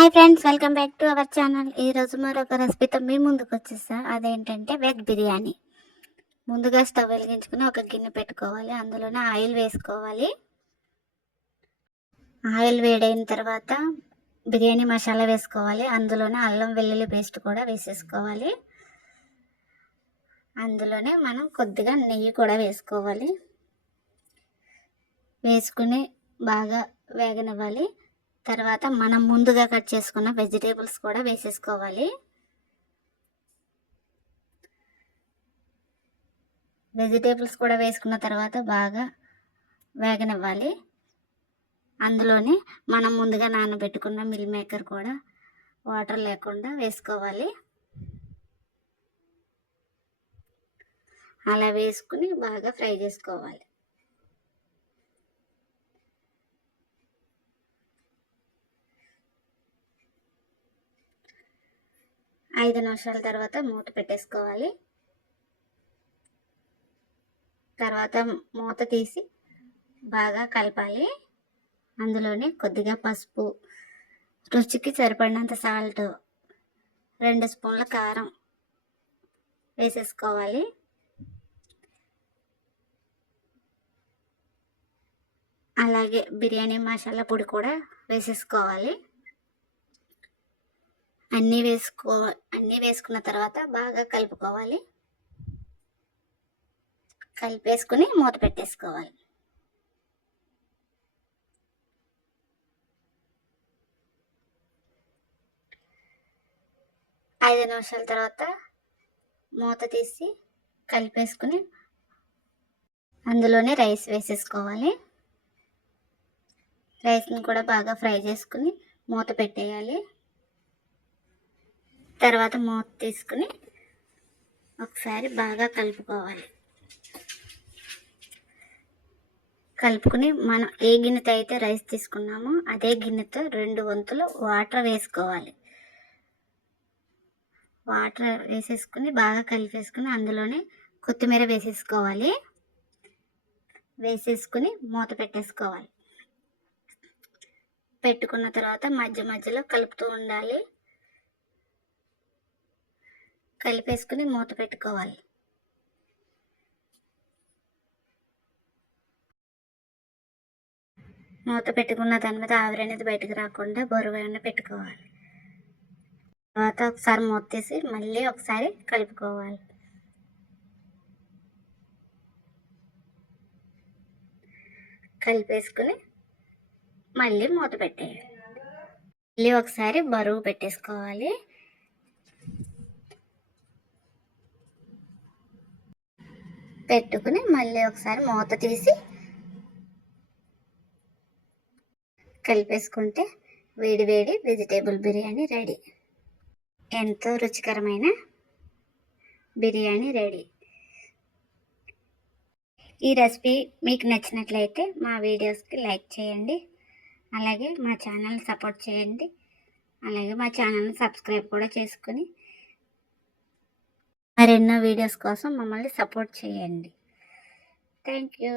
Hi friends, welcome back to our channel. ఈరోజు మరొక రెసిపీతో మీ ముందుకు వచ్చేసా. అదేంటంటే వెజ్ బిర్యానీ. ముందుగా స్టవ్ వెలిగించుకుని ఒక గిన్నె పెట్టుకోవాలి. అందులోనే ఆయిల్ వేసుకోవాలి. ఆయిల్ వేడైన తర్వాత బిర్యానీ మసాలా వేసుకోవాలి. అందులోనే అల్లం వెల్లుల్లి పేస్ట్ కూడా వేసేసుకోవాలి. అందులోనే మనం కొద్దిగా నెయ్యి కూడా వేసుకోవాలి. వేసుకుని బాగా వేగనివ్వాలి. తర్వాత మనం ముందుగా కట్ చేసుకున్న వెజిటేబుల్స్ కూడా వేసేసుకోవాలి. వెజిటేబుల్స్ కూడా వేసుకున్న తర్వాత బాగా వేగనివ్వాలి. అందులోనే మనం ముందుగా నానబెట్టుకున్న మిల్ మేకర్ కూడా వాటర్ లేకుండా వేసుకోవాలి. అలా వేసుకుని బాగా ఫ్రై చేసుకోవాలి. 5 నిమిషాల తర్వాత మూత పెట్టేసుకోవాలి. తర్వాత మూత తీసి బాగా కలపాలి. అందులోనే కొద్దిగా పసుపు, రుచికి సరిపడినంత సాల్ట్, 2 స్పూన్ల కారం వేసేసుకోవాలి. అలాగే బిర్యానీ మసాలా పొడి కూడా వేసేసుకోవాలి. అన్నీ వేసుకున్న తర్వాత బాగా కలుపుకోవాలి. కలిపేసుకుని మూత పెట్టేసుకోవాలి. ఐదు నిమిషాల తర్వాత మూత తీసి కలిపేసుకుని అందులోనే రైస్ వేసేసుకోవాలి. రైస్ని కూడా బాగా ఫ్రై చేసుకుని మూత పెట్టేయాలి. తర్వాత మూత తీసుకుని ఒకసారి బాగా కలుపుకోవాలి. కలుపుకుని మనం ఏ గిన్నెతో అయితే రైస్ తీసుకున్నామో అదే గిన్నెతో 2 వంతులు వాటర్ వేసుకోవాలి. వాటర్ వేసేసుకుని బాగా కలిపేసుకుని అందులోనే కొత్తిమీర వేసేసుకోవాలి. వేసేసుకుని మూత పెట్టేసుకోవాలి. పెట్టుకున్న తర్వాత మధ్య మధ్యలో కలుపుతూ ఉండాలి. కలిపేసుకుని మూత పెట్టుకోవాలి. మూత పెట్టుకున్న దాని మీద ఆవిరి అనేది బయటకు రాకుండా బరువైన పెట్టుకోవాలి. తర్వాత ఒకసారి మూత తీసి మళ్ళీ ఒకసారి కలుపుకోవాలి. కలిపేసుకుని మళ్ళీ మూత పెట్టేయాలి. మళ్ళీ ఒకసారి బరువు పెట్టేసుకోవాలి. పెట్టుకుని మళ్ళీ ఒకసారి మూత తీసి కలిపేసుకుంటే వేడి వేడి వెజిటేబుల్ బిర్యానీ రెడీ. ఎంతో రుచికరమైన బిర్యానీ రెడీ. ఈ రెసిపీ మీకు నచ్చినట్లయితే మా వీడియోస్కి లైక్ చేయండి. అలాగే మా ఛానల్ని సపోర్ట్ చేయండి. అలాగే మా ఛానల్ని సబ్స్క్రైబ్ కూడా చేసుకుని మరెన్నో వీడియోస్ కోసం మమ్మల్ని సపోర్ట్ చేయండి. Thank you.